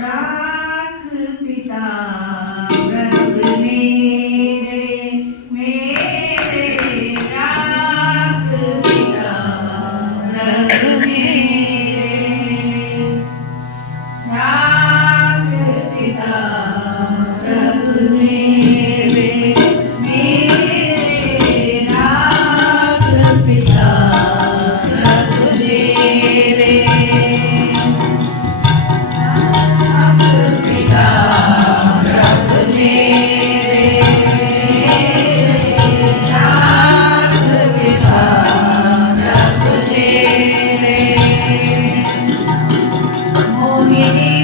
나 그 비다 Holy